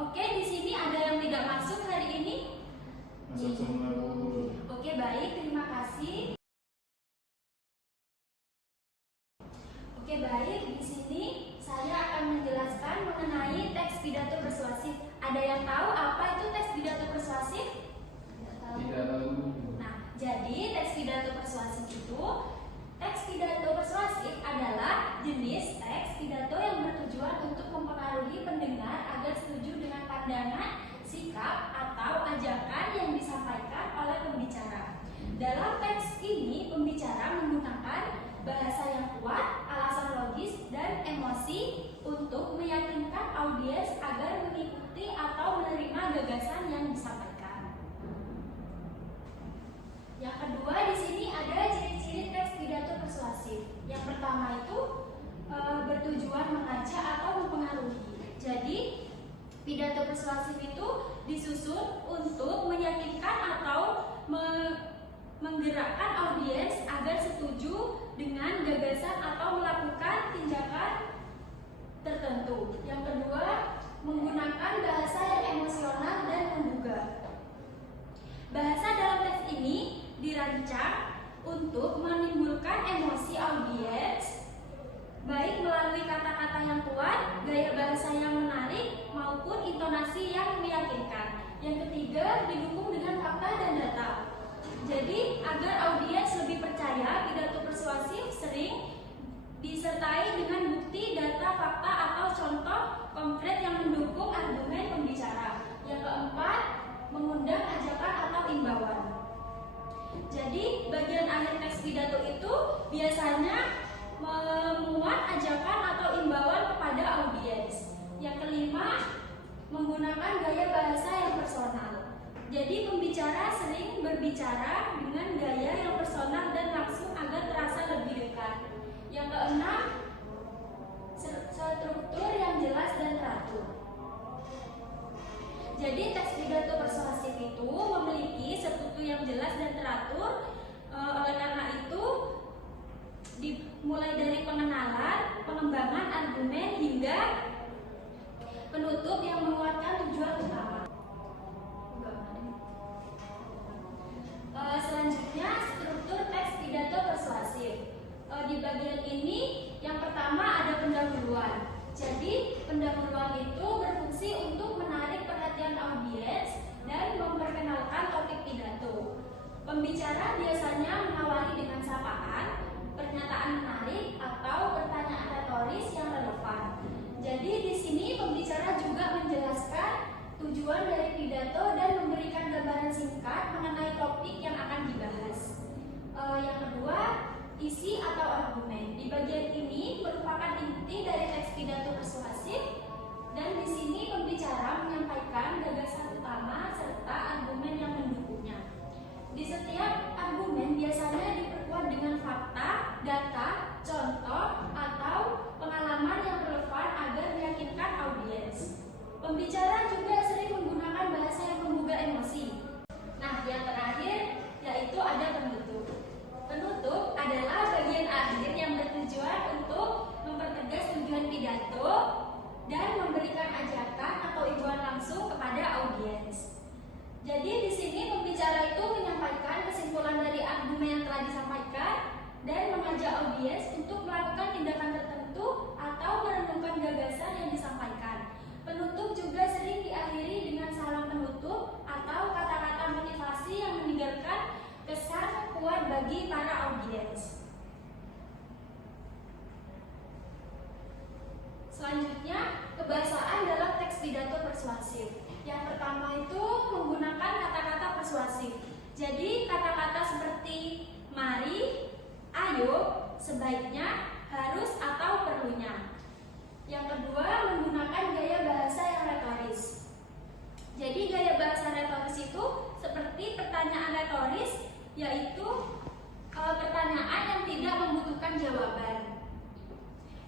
Oke, di sini ada yang tidak masuk hari ini? Masuk semua, Bu. Oke, baik, terima kasih. Oke, baik, di sini saya akan menjelaskan mengenai teks pidato persuasif. Ada yang tahu apa itu teks pidato persuasif? Tidak tahu. Nah, jadi teks pidato persuasif itu, teks pidato persuasif adalah jenis teks pidato yang bertujuan untuk mempengaruhi pendengar agar setuju dengan pandangan, sikap, atau ajakan yang disampaikan oleh pembicara. Dalam teks ini, pembicara menggunakan bahasa yang kuat, alasan logis, dan emosi untuk meyakinkan audiens agar mengikuti atau menerima gagasan yang disampaikan. Yang kedua, di sini ada ciri-ciri teks pidato persuasif. Yang pertama itu bertujuan mengajak atau mempengaruhi. Jadi, pidato persuasif itu disusun untuk meyakinkan atau menggerakkan audiens agar setuju dengan gagasan atau melakukan tindakan tertentu. Yang kedua, menggunakan bahasa yang emosional dan menggugah. Bahasa dalam teks ini dirancang untuk menimbulkan emosi audiens, baik melalui kata-kata yang kuat, gaya bahasa yang menarik, maupun intonasi yang meyakinkan. Yang ketiga, didukung dengan fakta dan data. Jadi, agar audiens lebih percaya, pidato persuasif sering disertai dengan bukti, data, fakta, atau contoh konkret yang mendukung argumen pembicara. Yang keempat, mengundang ajakan atau imbauan. Jadi, bagian akhir teks pidato itu biasanya memuat ajakan atau imbauan kepada audiens. Yang kelima, menggunakan gaya bahasa yang personal. Jadi, pembicara sering berbicara dengan gaya yang personal dan langsung agar terasa lebih dekat. Yang keenam, struktur yang jelas dan teratur. Jadi, teks pidato persuasif itu memiliki struktur yang jelas dan teratur. Oleh karena itu, dimulai dari pengenalan, pengembangan argumen hingga penutup yang menguatkan tujuan utama. Selanjutnya, struktur teks pidato persuasif. Di bagian ini, yang pertama ada pendahuluan. Jadi, pendahuluan itu berfungsi untuk menarik perhatian audiens dan memperkenalkan topik pidato. Pembicara biasanya mengawali dengan sapaan, pernyataan menarik, atau pertanyaan retoris yang relevan. Jadi, di sini pembicara juga menjelaskan tujuan dari pidato dan memberikan gambaran singkat mengenai topik yang akan dibahas. Yang kedua, isi atau argumen. Di bagian ini merupakan inti dari teks pidato persuasif, dan di sini pembicara menyampaikan gagasan utama serta argumen yang mendukungnya. Di setiap argumen biasanya diperkuat dengan fakta, data, contoh, atau pengalaman yang relevan agar meyakinkan audiens. Pembicara juga sering menggunakan bahasa yang menggugah emosi. Nah, yang terakhir yaitu ada penutup. Penutup adalah bagian akhir yang bertujuan untuk mempertegas tujuan pidato dan memberikan ajakan atau imbauan langsung kepada audiens. Jadi, di sini pembicara itu menyampaikan kesimpulan dari argumen yang telah disampaikan dan mengajak audiens untuk melakukan tindakan tertentu atau merenungkan gagasan yang disampaikan. Penutup juga sering diakhiri dengan salam penutup atau kata-kata motivasi yang meninggalkan kesan kuat bagi para audiens. Selanjutnya, kebahasaan dalam teks pidato persuasif. Yang pertama itu menggunakan kata-kata persuasif. Jadi, kata-kata seperti mari, ayo, sebaiknya, harus, atau perlunya. Yang kedua, menggunakan gaya bahasa yang retoris. Jadi, gaya bahasa retoris itu seperti pertanyaan retoris, yaitu pertanyaan yang tidak membutuhkan jawaban.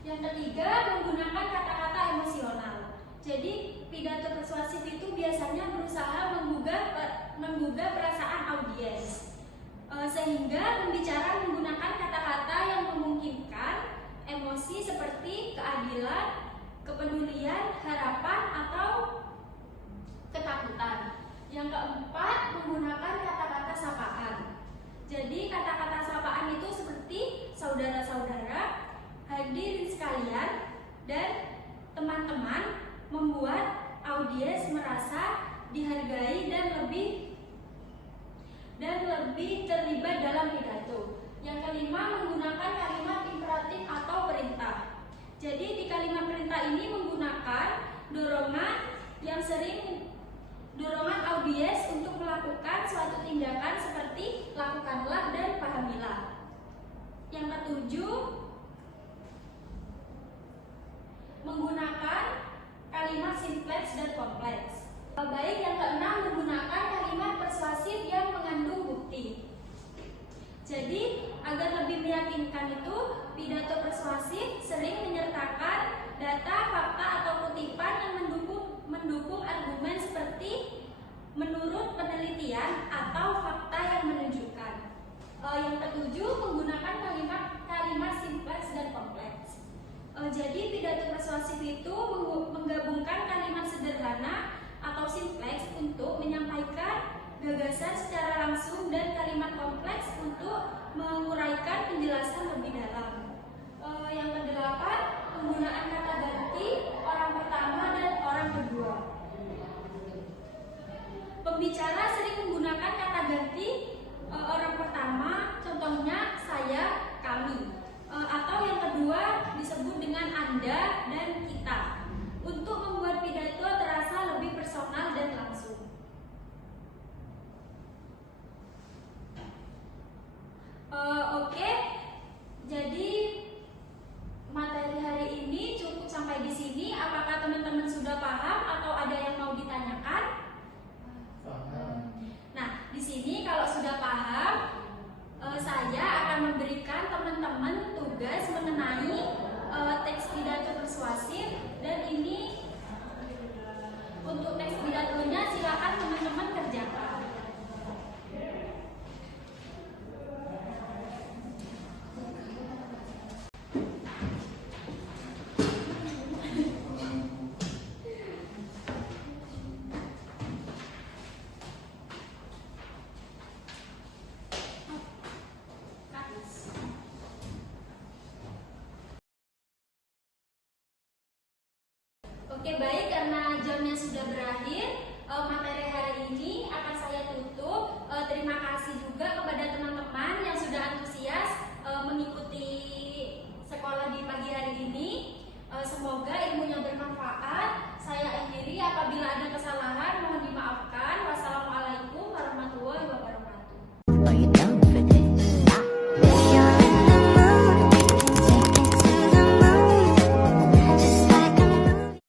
Yang ketiga, menggunakan kata-kata emosional. Jadi, pidato persuasif itu biasanya berusaha menggugah perasaan audiens, sehingga pembicara menggunakan kata-kata yang memungkinkan emosi seperti keadilan, kepedulian, harapan, atau teman-teman membuat audiens merasa dihargai dan lebih terlibat dalam pidato. Yang kelima, menggunakan kalimat imperatif atau perintah. Jadi di kalimat perintah ini menggunakan dorongan audiens untuk melakukan suatu tindakan seperti lakukanlah dan pahamilah. Yang ketujuh, menggunakan kalimat simpleks dan kompleks. Baik, yang keenam, menggunakan kalimat persuasif yang mengandung bukti. Jadi, agar lebih meyakinkan itu, pidato persuasif sering menyertakan data, fakta, atau kutipan yang mendukung argumen seperti menurut penelitian atau fakta yang menunjukkan. Yang ketujuh, menggunakan kalimat simpleks dan kompleks. Jadi, pidato persuasif itu menggabungkan kalimat sederhana atau simpleks untuk menyampaikan gagasan secara langsung dan kalimat kompleks untuk menguraikan penjelasan lebih dalam. Yang kedelapan, penggunaan kata ganti orang pertama dan orang kedua. Pembicara sering menggunakan kata ganti orang pertama, contohnya saya, kami, atau yang kedua disebut dengan Anda dan kita, untuk membuat pidato terasa lebih personal dan langsung. Oke, jadi materi hari ini cukup sampai di sini. Apakah teman-teman sudah paham atau ada yang mau ditanyakan? Paham. Nah, di sini kalau sudah paham, saya akan memberikan teman-teman tugas mengenai teks pidato persuasif, dan ini untuk teks pidatonya silakan teman-teman kerjakan. Oke, baik, karena jamnya sudah berakhir, materi hari ini akan saya tutup. Terima kasih juga kepada teman-teman yang sudah antusias mengikuti sekolah di pagi hari ini. Semoga ilmu